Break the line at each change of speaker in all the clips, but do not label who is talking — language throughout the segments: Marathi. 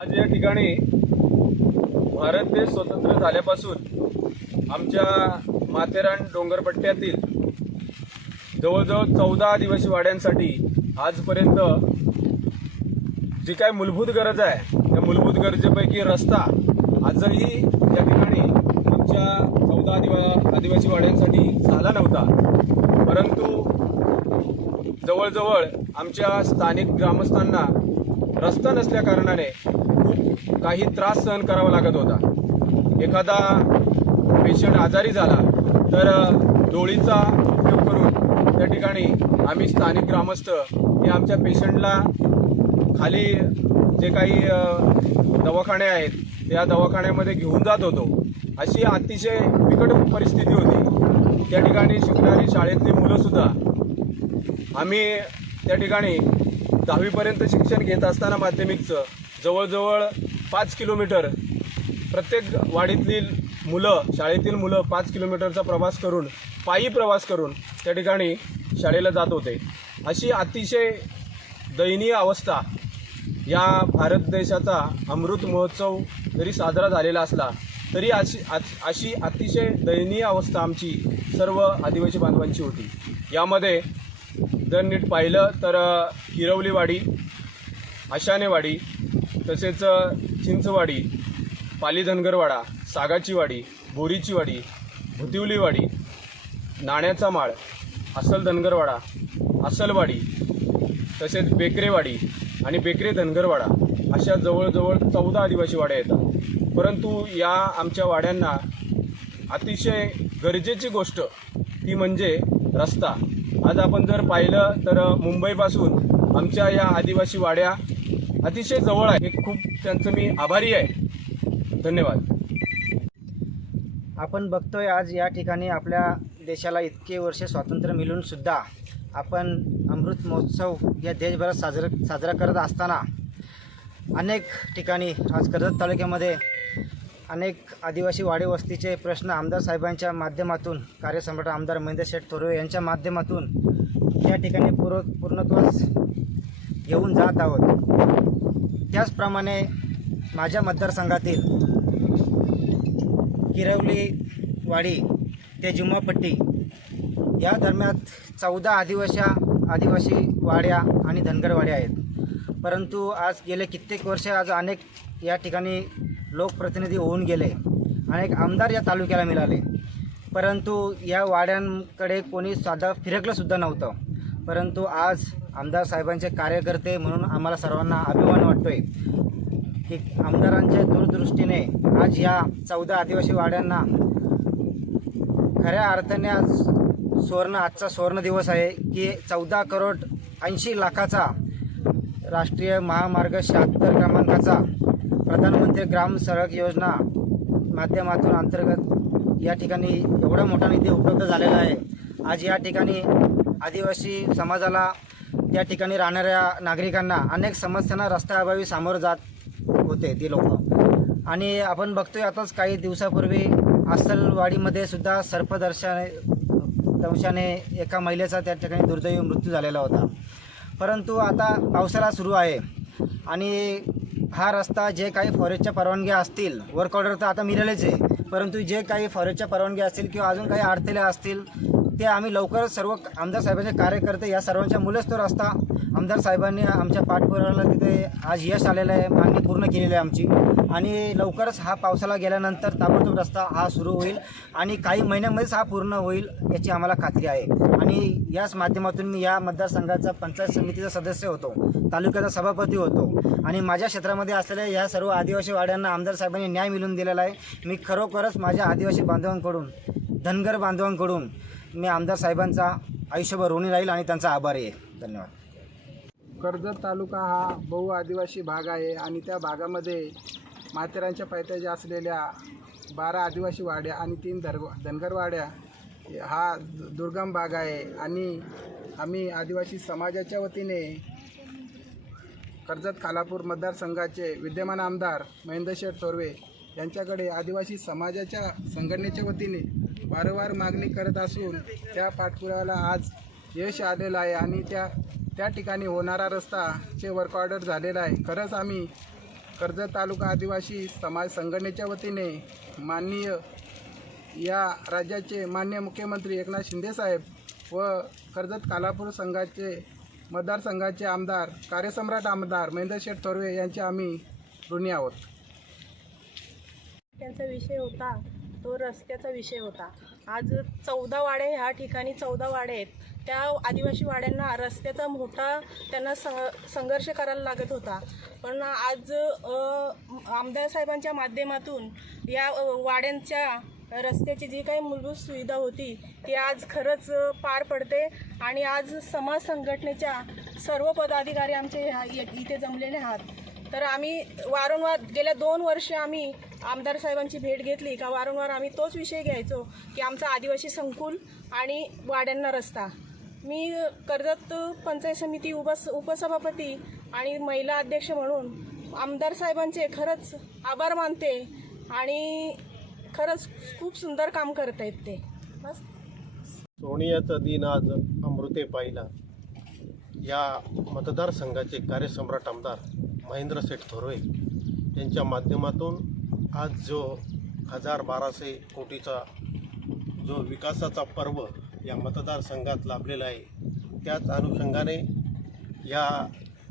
आज या ठिकाणी भारत देश स्वतंत्र झाल्यापासून आमच्या माथेरान डोंगरपट्ट्यातील जवळजवळ चौदा आदिवासी वाड्यांसाठी आजपर्यंत जी काय मूलभूत गरज आहे त्या मूलभूत गरजेपैकी रस्ता आजही या ठिकाणी आमच्या चौदा आदिवा आदिवासी वाड्यांसाठी झाला नव्हता. परंतु जवळजवळ आमच्या स्थानिक ग्रामस्थांना रस्ता नसल्या कारणाने काही त्रास सहन करावा लागत होता. एखादा पेशंट आजारी झाला तर डोळीचा उपयोग करून त्या ठिकाणी आम्ही स्थानिक ग्रामस्थ हे आमच्या पेशंटला खाली जे काही दवाखाने आहेत त्या दवाखान्यामध्ये घेऊन जात होतो. अशी अतिशय बिकट परिस्थिती होती. त्या ठिकाणी शिकणारी शाळेतली मुलंसुद्धा आम्ही त्या ठिकाणी दहावीपर्यंत शिक्षण घेत असताना माध्यमिकचं जवळजवळ पाच किलोमीटर. प्रत्येक वाडीतील मुलं शाळेतील मुलं पाच किलोमीटरचा प्रवास करून पायी प्रवास करून त्या ठिकाणी शाळेला जात होते. अशी अतिशय दयनीय अवस्था या भारत देशाचा अमृत महोत्सव जरी साजरा झालेला असला तरी अशी अशी अतिशय दयनीय अवस्था आमची सर्व आदिवासी बांधवांची होती. यामध्ये जर नीट पाहिलं तर अ, हिरवलीवाडी आशानेवाडी तसेच चिंचवाडी पाली धनगरवाडा सागाची वाडी बोरीची वाडी भुतिवलीवाडी नाण्याचा माळ अस्सल धनगरवाडा अस्सलवाडी तसेच बेकरेवाडी आणि बेकरे धनगरवाडा अशा जवळजवळ चौदा आदिवासी वाड्या येतात. परंतु या आमच्या वाड्यांना अतिशय गरजेची गोष्ट ती म्हणजे रस्ता. आज आपण जर पाहिलं तर मुंबईपासून आमच्या या आदिवासी वाड्या अतिशय जवळ आहे. हे खूप त्यांचं मी आभारी आहे. धन्यवाद.
आपण बघतोय आज या ठिकाणी आपल्या देशाला इतके वर्ष स्वातंत्र्य मिळून सुद्धा आपण अमृत महोत्सव या देशभरात साजरा साजरा करत असताना अनेक ठिकाणी आज कर्जत तालुक्यामध्ये अनेक आदिवासी वाडी वस्तीचे प्रश्न आमदार साहेबांच्या माध्यमातून कार्यसम्राट आमदार महेंद्र शेठ थोरवे यांच्या माध्यमातून या ठिकाणी पूर्व पूर्णत्वास घेऊन जात आहोत. त्याचप्रमाणे माझ्या मतदारसंघातील किरवली वाडी ते जुम्मापट्टी या दरम्यान चौदा आदिवासी आदिवासी वाड्या आणि धनगरवाड्या आहेत. परंतु आज गेले कित्येक वर्ष आज अनेक या ठिकाणी लोकप्रतिनिधी होऊन गेले. अनेक आमदार या तालुक्याला मिळाले. परंतु या वाड्यांकडे कोणी साधं फिरकलंसुद्धा नव्हतं. परंतु आज आमदार साहेबांचे कार्यकर्ते म्हणून आम्हाला सर्वांना अभिमान वाटतोय. की आमदारांच्या दूरदृष्टीने आज या चौदा आदिवासी वाड्यांना खऱ्या अर्थाने आज सुवर्ण आजचा सुवर्ण दिवस आहे की चौदा करोड ऐंशी लाखाचा राष्ट्रीय महामार्ग शहात्तर क्रमांकाचा प्रधानमंत्री ग्राम सडक योजना माध्यमातून अंतर्गत या ठिकाणी एवढा मोठा निधी उपलब्ध झालेला आहे. आज या ठिकाणी आदिवासी समाजाला त्या ठिकाणी राहणाऱ्या नागरिकांना अनेक समस्यांना रस्त्याअभावी सामोरं जात होते ती लोक. आणि आपण बघतोय आताच काही दिवसापूर्वी अस्सलवाडीमध्ये सुद्धा सर्पदर्शन दंशाने एका महिलेचा त्या ठिकाणी दुर्दैवी मृत्यू झालेला होता. परंतु आता पावसाळा सुरू आहे आणि हा रस्ता जे काही फॉरेस्टच्या परवानग्या असतील वर्क ऑर्डर तर आता मिळालेच आहे. परंतु जे काही फॉरेस्टच्या परवानग्या असतील किंवा अजून काही अडथळे असतील ते आम्ही लवकरच सर्व आमदार साहेबांचे कार्यकर्ते या सर्वांच्या मुलेच तो रस्ता. आमदार साहेबांनी आमच्या पाठपुराला तिथे आज यश आलेलं आहे मागणी पूर्ण केलेली आहे आमची. आणि लवकरच हा पावसाला गेल्यानंतर ताबडतोब रस्ता हा सुरू होईल आणि काही महिन्यामध्येच हा पूर्ण होईल याची आम्हाला खात्री आहे. आणि याच माध्यमातून मी या मतदारसंघाचा पंचायत समितीचा सदस्य होतो तालुक्याचा सभापती होतो. आणि माझ्या क्षेत्रामध्ये असलेल्या या सर्व आदिवासी वाड्यांना आमदार साहेबांनी न्याय मिळवून दिलेला आहे. मी खरोखरच माझ्या आदिवासी बांधवांकडून धनगर बांधवांकडून मी आमदार साहेबांचा आयुष्यभर ऋणी राहील आणि त्यांचा आभारी आहे. धन्यवाद.
कर्जत तालुका हा बहु आदिवासी भाग आहे आणि त्या भागामध्ये माथेरानच्या पायथ्याच्या असलेल्या बारा आदिवासी वाड्या आणि तीन धर धनगरवाड्या हा दु- दुर्गम भाग आहे आणि आम्ही आदिवासी समाजाच्या वतीने कर्जत खालापूर मतदारसंघाचे विद्यमान आमदार महेंद्र शेठ थोरवे यांच्याकडे आदिवासी समाजाच्या संघटनेच्या वतीने वारंवार मागणी करत असून त्या पाठपुराव्याला आज यश आलेलं आहे आणि त्या त्या ठिकाणी होणारा रस्ता चे वर्क ऑर्डर झालेला आहे. खरंच आम्ही कर्जत तालुका आदिवासी समाज संघटनेच्या वतीने माननीय या राज्याचे मान्य मुख्यमंत्री एकनाथ शिंदेसाहेब व कर्जत कालापूर संघाचे मतदारसंघाचे आमदार कार्यसम्राट आमदार महेंद्र शेठ थोरवे यांचे आम्ही ऋणी आहोत.
त्यांचा विषय होता. तो रस्त्याचा विषय होता. आज चौदा वाडे ह्या ठिकाणी चौदा वाडे आहेत. त्या आदिवासी वाड्यांना रस्त्याचा मोठा त्यांना सं संघर्ष करायला लागत होता. पण आज आमदार साहेबांच्या माध्यमातून या वाड्यांच्या रस्त्याची जी काही मूलभूत सुविधा होती ती आज खरंच पार पडते आणि आज समाज संघटनेच्या सर्व पदाधिकारी आमचे ह्या- इथे जमलेले आहात. तर आम्ही वारंवार गेल्या दोन वर्ष आम्ही आमदार साहेबांची भेट घेतली का वारंवार आम्ही तोच विषय घ्यायचो की आमचा आदिवासी संकुल आणि वाड्यांना रस्ता. मी कर्जत पंचायत समिती उपस उपसभापती आणि महिला अध्यक्ष म्हणून आमदार साहेबांचे खरंच आभार मानते आणि खरंच खूप सुंदर काम करत आहेत ते. बस.
सोनियाचा दिन आज अमृते पाहिला. या मतदारसंघाचे कार्यसम्राट आमदार महेंद्र सेठ थोरवे यांच्या माध्यमातून आज जो हजार बाराशे कोटीचा जो विकासाचा पर्व या मतदारसंघात लाभलेला आहे त्याच अनुषंगाने या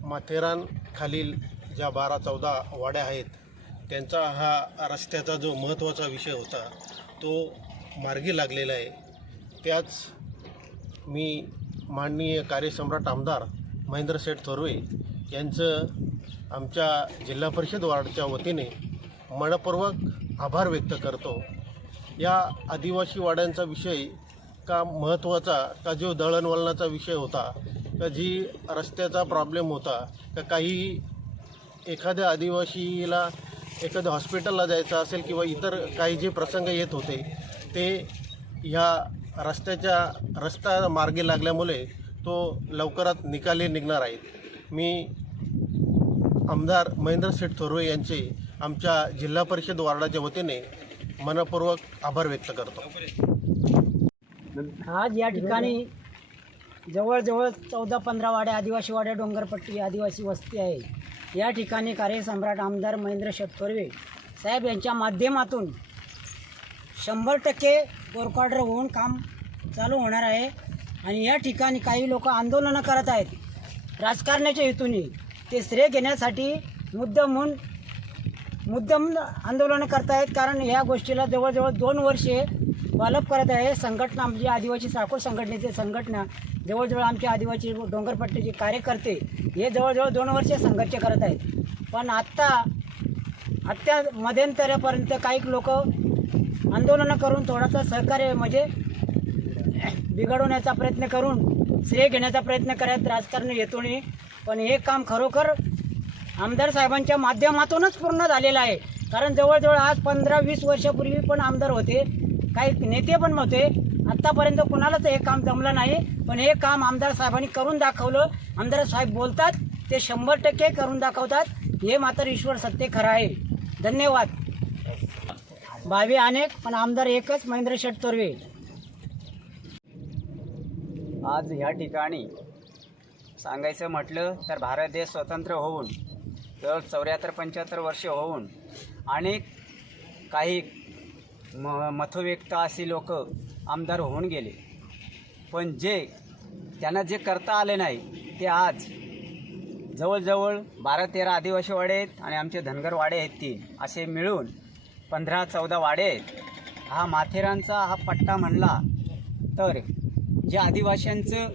माथेरानखालील ज्या बारा चौदा वाड्या आहेत त्यांचा हा रस्त्याचा जो महत्त्वाचा विषय होता तो मार्गी लागलेला आहे. त्याच मी माननीय कार्यसम्राट आमदार महेंद्र शेठ थोरवे यांचं आमच्या जिल्हा परिषद वार्डच्या वतीने मनपूर्वक आभार व्यक्त करतो. या आदिवासी वाड्यांचा विषय का महत्त्वाचा का जो दळणवळणाचा विषय होता का जी रस्त्याचा प्रॉब्लेम होता का काही एखाद्या आदिवासीला एखाद्या हॉस्पिटलला जायचं असेल किंवा इतर काही जे प्रसंग येत होते ते ह्या रस्त्याच्या रस्ता मार्गी लागल्यामुळे तो लवकरात निकाली निघणार आहे. मी आमदार महेंद्र शेठ थोरवे यांचे आमच्या जिल्हा परिषद वार्डाच्या वतीने मनपूर्वक आभार व्यक्त करतो.
आज या ठिकाणी जवळजवळ चौदा पंधरा वाड्या आदिवासी वाड्या डोंगरपट्टी आदिवासी वस्ती आहे. या ठिकाणी कार्यसम्राट आमदार महेंद्र शेतकर्वे साहेब यांच्या माध्यमातून शंभर टक्के गोरक्वाडर होऊन काम चालू होणार आहे. आणि या ठिकाणी काही लोक आंदोलनं करत आहेत. राजकारणाच्या हेतूने ते श्रेय घेण्यासाठी मुद्दम म्हणून मुद्दम आंदोलनं करतायत. कारण ह्या गोष्टीला जवळजवळ दोन वर्षे डेव्हलप करत आहे. संघटना म्हणजे आदिवासी साखर संघटनेचे संघटना. जवळजवळ आमच्या आदिवासी डोंगरपट्टीचे कार्यकर्ते हे जवळजवळ दोन वर्षे संघर्ष करत आहेत. पण आत्ता आत्ता मध्यंतरापर्यंत काही लोक आंदोलनं करून थोडासा सहकार्य म्हणजे बिघडवण्याचा प्रयत्न करून श्रेय घेण्याचा प्रयत्न करत राजकारण येतोनी. पण हे काम खरोखर आमदार साहेबांच्या माध्यमातूनच पूर्ण झालेलं आहे. कारण जवळजवळ आज पंधरा वीस वर्षापूर्वी पण आमदार होते. काही नेते पण नव्हते. आत्तापर्यंत कुणालाच हे काम जमलं नाही. पण हे काम आमदार साहेबांनी करून दाखवलं. आमदार साहेब बोलतात ते शंभर टक्के करून दाखवतात. हे मात्र ईश्वर सत्य खरं आहे. धन्यवाद. भावी अनेक पण आमदार एकच महेंद्र शेट तोरवे.
आज ह्या ठिकाणी सांगायचं म्हटलं तर भारत देश स्वतंत्र होऊन जवळ चौऱ्याहत्तर पंच्याहत्तर वर्ष होऊन अनेक काही म मथोव्यक्त अशी लोक आमदार होऊन गेले. पण जे त्यांना जे करता आले नाही ते आज जवळजवळ बारा तेरा आदिवासी वाडे आहेत आणि आमचे धनगर वाडे आहेत तीन असे मिळून पंधरा चौदा वाडे आहेत. हा माथेरानचा हा पट्टा म्हणला तर जे आदिवासींचं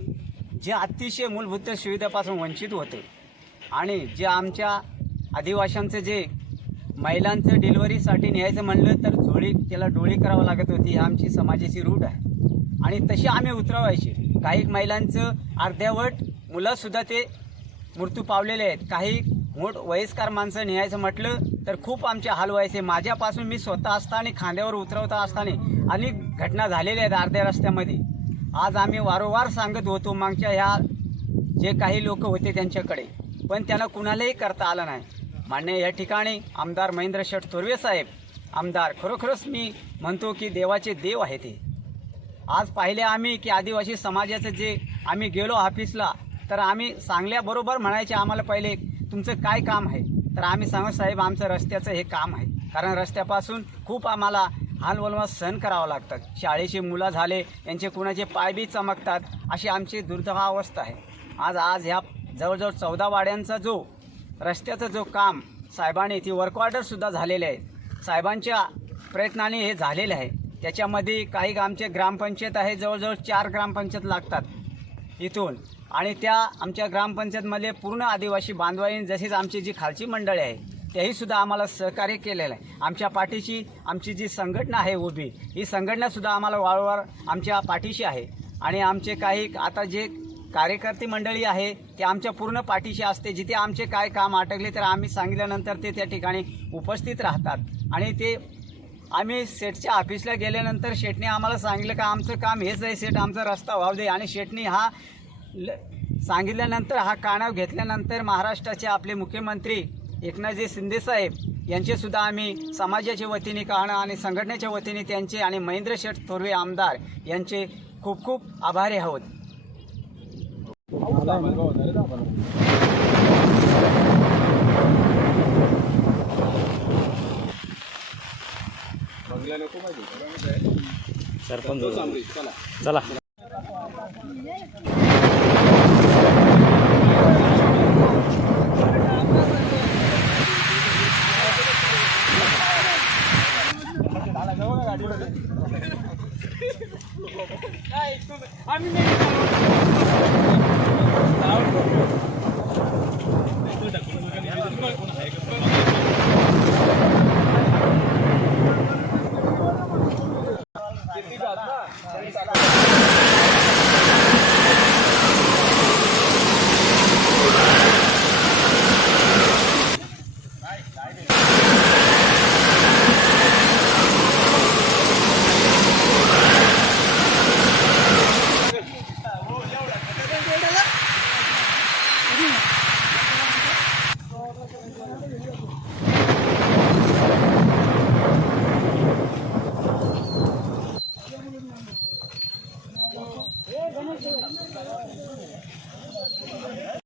जे अतिशय मूलभूत सुविधापासून वंचित होतं आणि जे आमच्या आदिवाशांचं जे महिलांचं डिलिव्हरीसाठी न्यायचं म्हणलं तर झोळी त्याला डोळी करावं लागत होती. ही आमची समाजाची रूढ आहे. आणि तशी आम्ही उतरवायची. काही महिलांचं अर्ध्यावट मुलंसुद्धा ते मृत्यू पावलेले आहेत. काही मोठ वयस्कर माणसं न्यायचं म्हटलं तर खूप आमचे हाल व्हायचे माझ्यापासून मी स्वतः असताना खांद्यावर उतरवता असताना अनेक घटना झालेल्या आहेत अर्ध्या रस्त्यामध्ये. आज आम्ही वारंवार सांगत होतो मागच्या ह्या जे काही लोक होते त्यांच्याकडे पण त्यांना कुणालाही करता आलं नाही. मान्य या ठिकाणी आमदार महेंद्र शेठ थोरवे साहेब. आमदार खरोखरच मी म्हणतो की देवाचे देव आहे ते. आज पाहिले आम्ही की आदिवासी समाजाचं जे आम्ही गेलो ऑफिसला तर आम्ही सांगल्याबरोबर म्हणायचे आम्हाला पहिले तुमचं काय काम आहे? तर आम्ही सांगू साहेब आमचं रस्त्याचं हे काम आहे. कारण रस्त्यापासून खूप आम्हाला हालवलवा सहन करावं लागतात शाळेची मुलं झाले यांचे कुणाचे पाय बी चमकतात अशी आमची दुर्दवा अवस्था आहे. आज आज ह्या जवळजवळ चौदा वाड्यांचा जो रस्त्याचं जो काम साहेबांनी ती वर्कऑर्डरसुद्धा झालेले आहे साहेबांच्या प्रयत्नाने हे झालेलं आहे. त्याच्यामध्ये काही आमचे ग्रामपंचायत आहे जवळजवळ चार ग्रामपंचायत लागतात. इथून आणि त्या आमच्या ग्रामपंचायतमध्ये पूर्ण आदिवासी बांधवाईन जसेच आमची जी खालची मंडळी आहे तेही सुद्धा आम्हाला सहकार्य केलेलं आहे. आमच्या पाठीशी आमची जी संघटना आहे उभी ही संघटनासुद्धा आम्हाला वारंवार आमच्या पाठीशी आहे. आणि आमचे काही आता जे कार्यकर्ते मंडळी आहे ते आमच्या पूर्ण पाठीशी असते. जिथे आमचे काय काम अटकले तर आम्ही सांगितल्यानंतर ते त्या ठिकाणी उपस्थित राहतात. आणि ते आम्ही सेटच्या ऑफिसला गेल्यानंतर शेटने आम्हाला सांगितलं का आमचं काम हेच आहे सेट आमचा रस्ता व्हाव दे. आणि शेठने हा सांगितल्यानंतर हा कानाव घेतल्यानंतर महाराष्ट्राचे आपले मुख्यमंत्री एकनाथजी शिंदेसाहेब यांचेसुद्धा आम्ही समाजाच्या वतीने काहणं आणि संघटनेच्या वतीने त्यांचे आणि महेंद्र शेठ थोरवे आमदार यांचे खूप खूप आभारी आहोत.
आम्ही